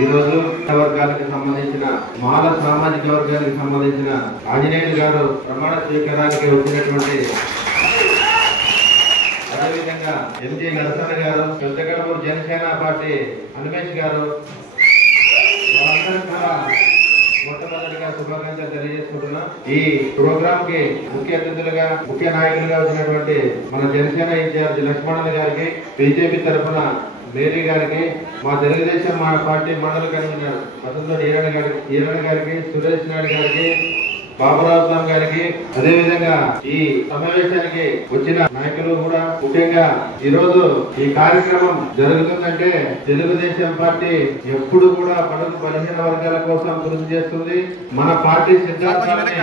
ఈ రోజు వర్గానికి సంబంధించిన మాల సామాజిక వర్గానికి సంబంధించిన ఆంజనేయులు గారు ప్రమాణ స్వీకారానికి వచ్చినటువంటి, అదేవిధంగా ఎంజీ నరసన్న గారు, పెద్దగడపూరు జనసేన పార్టీ హనుమేష్ గారు, వాళ్ళందరూ కూడా మొట్టమొదటిగా శుభాకాంక్షలు తెలియజేసుకుంటున్నాం. ఈ ప్రోగ్రామ్ కి ముఖ్య అతిథులుగా, ముఖ్య నాయకులుగా వచ్చినటువంటి మన జనసేన ఇన్ఛార్జ్ లక్ష్మణ్ గారికి, బీజేపీ తరఫున మేరీ గారికి, మా తెలుగుదేశం పార్టీ మండల కన్వీనర్ వసంతోటి ఈరణ గారికి, సురేష్ నాయుడు గారికి, బాబురావు స్వామి గారికి, అదేవిధంగా ఈ సమావేశానికి వచ్చిన నాయకులు కూడా, ముఖ్యంగా ఈ రోజు ఈ కార్యక్రమం జరుగుతుందంటే తెలుగుదేశం పార్టీ ఎప్పుడు కూడా బడుగు బలహీన వర్గాల కోసం కృషి చేస్తుంది. మన పార్టీ సిద్ధాంతాన్ని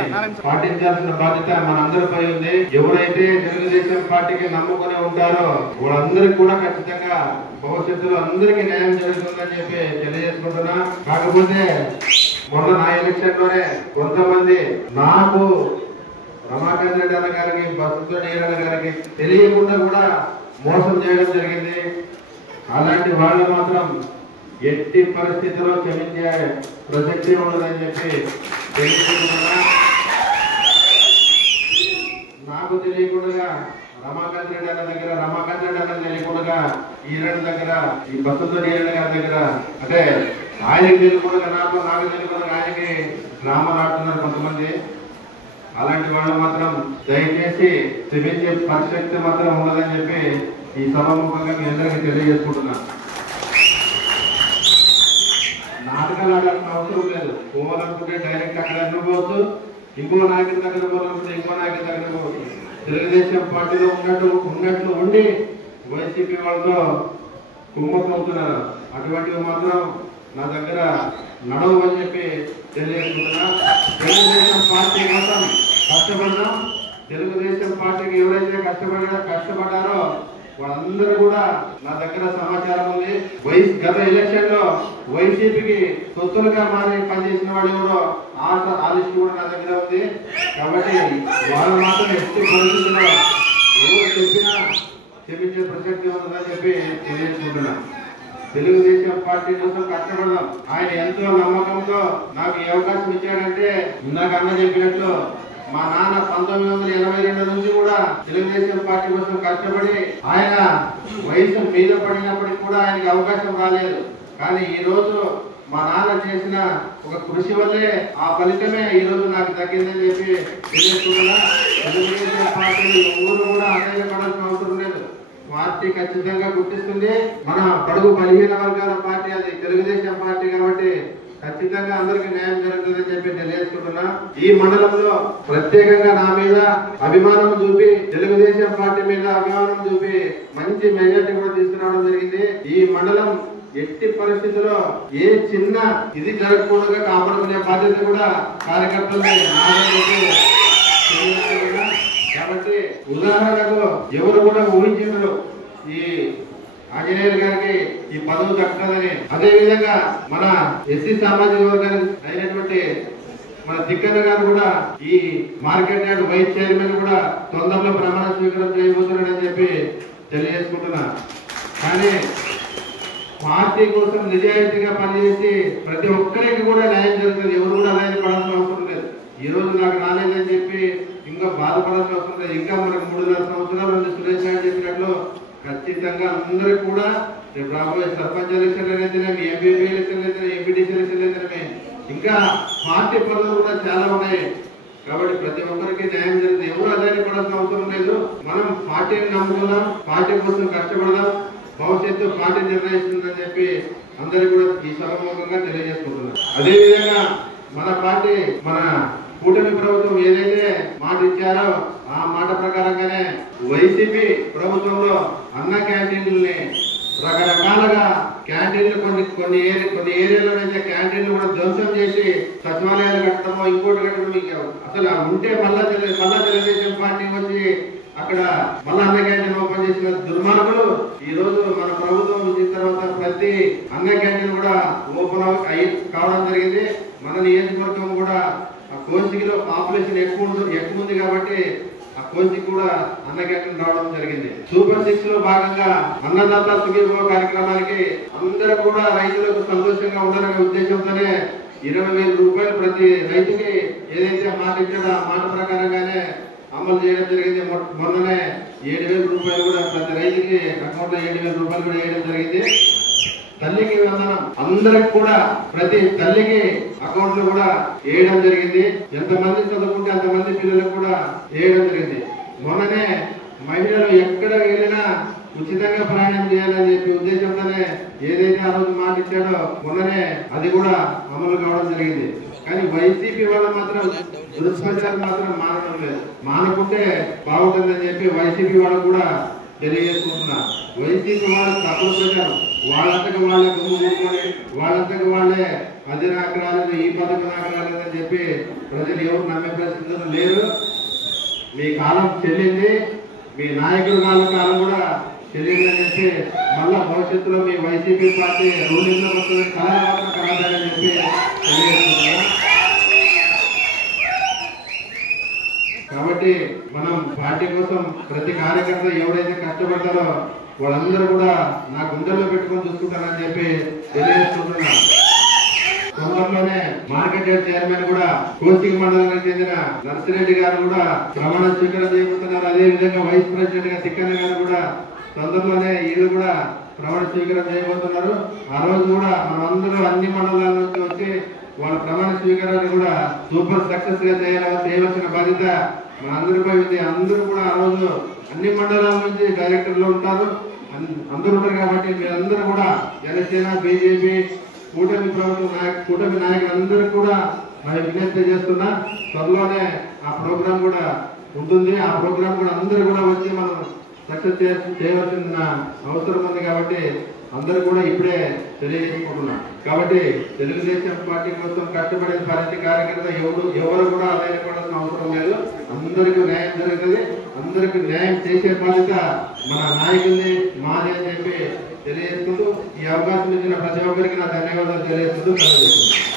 పాటించాల్సిన బాధ్యత మనందరిపై ఉంది. ఎవరైతే తెలుగుదేశం పార్టీకి నమ్ముకుని ఉంటారో వాళ్ళందరికీ కూడా ఖచ్చితంగా భవిష్యత్తులో అందరికీ న్యాయం జరుగుతుందని చెప్పి తెలియజేసుకుంటున్నా. కాకపోతే మొన్న నా ఎలక్షన్ లోనే కొంతమంది నాకు రమాకాంత్ రెడ్డి అన్న గారికి, వసంతోటి ఈరణ గారికి తెలియకుండా కూడా మోసం చేయడం జరిగింది. అలాంటి వాళ్ళు మాత్రం ఎట్టి పరిస్థితిలో క్షమించే ప్రసక్తి ఉండదని చెప్పి తెలుసుకుంటున్నా. నాకు తెలియకుండా రమాకాంత్ రెడ్డి అన్న దగ్గర, రమాకాంత్ రెడ్డి అన్న తెలియకుండా ఈరణ దగ్గర, ఈ వసంతోటి ఈరణ గారి దగ్గర, అంటే ఆయనకి తెలియకుండా నాకు తెలియకుండా ఆయనకి డ్రామాలు ఆడుతున్నారు కొంతమంది. అలాంటి వాళ్ళు మాత్రం దయచేసి క్షమించే పరిశక్తి మాత్రం ఉండదని చెప్పి ఈ సభాముఖంగా మీ అందరికీ తెలియజేసుకుంటున్నాను. నాటకాలు ఆడాల్సిన అవసరం లేదు. పోవాలనుకుంటే డైరెక్ట్ అక్కడ అనుకోవచ్చు, ఇంకో నాయకుడి దగ్గర పోవాలనుకుంటే ఇంకో నాయకుడి దగ్గర పోవచ్చు. తెలుగుదేశం పార్టీలో ఉన్నట్లు ఉండి వైసీపీ వాళ్ళతో కుమ్మకవుతున్నారు. అటువంటివి మాత్రం నా దగ్గర నడవు అని చెప్పి తెలియజేసుకుంటున్నా. తెలుగుదేశం పార్టీ కోసం కష్టపడదాం. తెలుగుదేశం పార్టీకి ఎవరైతే కష్టపడ్డారో వాళ్ళందరూ కూడా నా దగ్గర సమాచారం ఉంది. గత ఎలక్షన్ లో వైసీపీకి తొత్తులుగా మారి పనిచేసిన వాడు ఎవరో ఆ లిస్ట్ కూడా నా దగ్గర ఉంది. కాబట్టి వాళ్ళు మాత్రం ఎట్టి పరిస్థితుల్లో ఎవరు చెప్పినా క్షమించే ప్రసక్తి ఉందని చెప్పి తెలియజేసుకుంటున్నా. తెలుగుదేశం పార్టీ కోసం కష్టపడదాం. ఆయన ఎంతో నమ్మకంతో నాకు ఈ అవకాశం ఇచ్చాడంటే, ఇందాక అన్న చెప్పినట్లు మా నాన్న 1982 నుంచి కూడా తెలుగుదేశం పార్టీ కోసం కష్టపడి ఆయన వయసు మీద పడినప్పటికీ కూడా ఆయనకి అవకాశం రాలేదు. కానీ ఈ రోజు మా నాన్న చేసిన ఒక కృషి వల్లే ఆ ఫలితమే ఈ రోజు నాకు దక్కిందని చెప్పి తెలియజేస్తున్నా. తెలుగుదేశం పార్టీలు ఎవరు కూడా ఆశ్చర్యపడాల్సిన అవసరం లేదు. పార్టీ ఖచ్చితంగా గుర్తిస్తుంది. మన బడుగు బలహీన వర్గాల పార్టీ అది తెలుగుదేశం పార్టీ కాబట్టి ఖచ్చితంగా అందరికీ న్యాయం జరుగుతుందని చెప్పి తెలియజేసుకుంటున్నా. ఈ మండలంలో ప్రత్యేకంగా నా మీద అభిమానం చూపి, తెలుగుదేశం పార్టీ మీద అభిమానం చూపి మంచి మెజార్టీ కూడా తీసుకురావడం జరిగింది. ఈ మండలం ఎట్టి పరిస్థితుల్లో ఏ చిన్న ఇది జరగకుండా కాపాడుకునే బాధ్యత కూడా కార్యకర్తలు. కాబట్టి ఉదాహరణకు ఎవరు కూడా ఊహించారు ఈ ఆంజనేయులు గారికి ఈ పదవి దక్కుతుందని. అదే విధంగా మన ఎస్సీ సామాజిక వర్గానికి అయినటువంటి మన తిక్కన్న గారు కూడా ఈ మార్కెట్ యార్డ్ వైస్ చైర్మన్ కూడా తొందరలో ప్రమాణ స్వీకారం చేయబోతున్నాడని చెప్పి తెలియజేసుకుంటున్నా. కానీ పార్టీ కోసం నిజాయితీగా పనిచేసి ప్రతి ఒక్కరికి కూడా న్యాయం జరుగుతుంది. ఎవరు కూడా న్యాయం పడాల్సిన అవసరం లేదు. ఈ రోజు నాకు రాలేదని చెప్పి ఇంకా బాధపడాల్సిన అవసరం లేదు. ఇంకా మనకు 3.5 సంవత్సరాల నుండి సురేష్ నాయుడు చెప్పినట్లు ఖచ్చితంగా అందరికి కూడా రాబోయే సర్పంచ్ ఎలక్షన్లు అయితేనేమి, ఎంపీపీ ఎలక్షన్లు అయితేనే, ఎంపీటీసీ ఎలక్షన్లు అయితేనేమి, ఇంకా పార్టీ పనులు కూడా చాలా ఉన్నాయి. కాబట్టి ప్రతి ఒక్కరికి న్యాయం జరుగుతుంది. ఎవరు ఆధారపడాల్సిన అవసరం లేదు. మనం పార్టీని నమ్ముకుందాం, పార్టీ కోసం కష్టపడదాం. భవిష్యత్తు పార్టీ నిర్ణయిస్తుందని చెప్పి అందరికీ కూడా ఈ సభముఖంగా తెలియజేసుకుంటున్నాం. అదేవిధంగా మన పార్టీ, మన కూటమి ప్రభుత్వం ఏదైతే మాట ఇచ్చారో ఆ మాట ప్రకారంగానే వైసీపీ ప్రభుత్వంలో అన్న క్యాంటీన్లని రకరకాలుగా క్యాంటీన్లు కొన్ని ఏరియాలో అయితే క్యాంటీన్లు కూడా ధ్వంసం చేసి సచివాలయాలు కట్టడమో ఇంకోటి కట్టడం, అసలు ఉంటే మళ్ళా తెలుగుదేశం పార్టీ వచ్చి అక్కడ మళ్ళా అన్న క్యాంటీన్ ఓపెన్ చేసిన దుర్మార్గులు ఈ రోజు మన ప్రభుత్వం వచ్చిన తర్వాత ప్రతి అన్న క్యాంటీన్ కూడా ఓపెన్ కావడం జరిగింది. మన నియోజకవర్గం కూడా కోసిగిలో పాపులేషన్ ఎక్కువ ఉంది కాబట్టి ఆ కోచింగ్ కూడా అన్న క్యాంటీన్ రావడం జరిగింది. సూపర్ 6 లో భాగంగా అన్నదాత సుఖీభవ కార్యక్రమానికి అందరూ కూడా రైతులకు సంతోషంగా ఉండాలనే ఉద్దేశంతోనే 20,000 రూపాయలు ప్రతి రైతుకి ఏదైతే మాట ఇచ్చాడో ఆ మాట ప్రకారంగానే అమలు చేయడం జరిగింది. మొన్ననే 7,000 రూపాయలు కూడా ప్రతి రైతుకి అకౌంట్ లో 7,000 రూపాయలు కూడా వేయడం జరిగింది. తల్లికి వందనం అందరికి కూడా ప్రతి తల్లికి అకౌంట్ లో కూడా వేయడం జరిగింది. ఎంతమంది చదువుకుంటే అంతమంది పిల్లలకు కూడా వేయడం జరిగింది. మొన్ననే మహిళలు ఎక్కడ వెళ్ళినా ఉచితంగా ప్రయాణం చేయాలని చెప్పి ఉద్దేశంతోనే ఏదైతే ఆ రోజు మాట ఇచ్చాడో మొన్ననే అది కూడా అమలు కావడం జరిగింది. కానీ వైసీపీ వాళ్ళు మాత్రం దుష్ప్రచారం మాత్రం మానడం లేదు. మానకుంటే బాగుంటుందని చెప్పి వైసీపీ వాళ్ళు కూడా తెలియజేసుకుంటున్నారు. వైసీపీ వాళ్ళు తప్పుడు ప్రచారం వాళ్ళంతకు వాళ్ళే గుమ్ము కూడుకొని వాళ్ళంతకు వాళ్ళే అది నాకు రాలేదు ఈ పథకం నాకు రాలేదని చెప్పి ప్రజలు ఎవరు నమ్మే పరిస్థితులు లేరు. మీ కాలం చెల్లింది, మీ నాయకుడు కాలం కూడా చెల్లిందని చెప్పి మళ్ళా భవిష్యత్తులో మీ వైసీపీ పార్టీ రూలింగ్ లో వస్తుంది కళాత్మక కాదని చెప్పి తెలియజేస్తున్నారు. కాబట్టి మనం పార్టీ కోసం ప్రతి కార్యకర్త ఎవరైతే కష్టపడతారో వాళ్ళందరూ కూడా నా గుండెల్లో పెట్టుకొని చూసుకుంటారని చెప్పి తెలియజేసుకుంటున్నాను. తొందరలోనే మార్కెట్ యార్డ్ చైర్మన్ కూడా కోచింగ్ మండలానికి చెందిన నర్సిరెడ్డి గారు కూడా ప్రమాణ స్వీకారం చేయబోతున్నారు. అదే విధంగా వైస్ ప్రెసిడెంట్ గా తిక్కన్న గారు కూడా తొందరలోనే వీళ్ళు కూడా ప్రమాణ స్వీకారం చేయబోతున్నారు. ఆ రోజు కూడా మనమందరూ అన్ని మండలాల నుంచి వచ్చి వాళ్ళ ప్రమాణ స్వీకారాన్ని కూడా సూపర్ సక్సెస్ గా చేయవలసిన బాధ్యత మన అందరిపై ఉంది. అందరూ కూడా ఆ రోజు అన్ని మండలాల నుంచి డైరెక్టర్లు ఉంటారు, అందరూ ఉంటారు. కాబట్టి మీరందరూ కూడా జనసేన, బీజేపీ, కూటమి ప్రభుత్వం కూటమి నాయకులందరూ కూడా మనం విజ్ఞప్తి చేస్తున్నా. త్వరలోనే ఆ ప్రోగ్రాం కూడా ఉంటుంది. ఆ ప్రోగ్రాం కూడా అందరూ కూడా వచ్చి మనం సక్సెస్ చేయవలసిన అవసరం ఉంది. కాబట్టి అందరూ కూడా ఇప్పుడే తెలియజేసుకుంటున్నాం. కాబట్టి తెలుగుదేశం పార్టీ కోసం కష్టపడే పార్టీ కార్యకర్త ఎవరు కూడా ఆదాయపడాల్సిన అవసరం లేదు. అందరికీ న్యాయం జరుగుతుంది. అందరికీ న్యాయం చేసే బాధ్యత మన నాయకుల్ని మాదే అని చెప్పి తెలియజేసుకుంటూ ఈ అవకాశం ఇచ్చిన ప్రతి ఒక్కరికి నా ధన్యవాదాలు తెలియజేస్తూ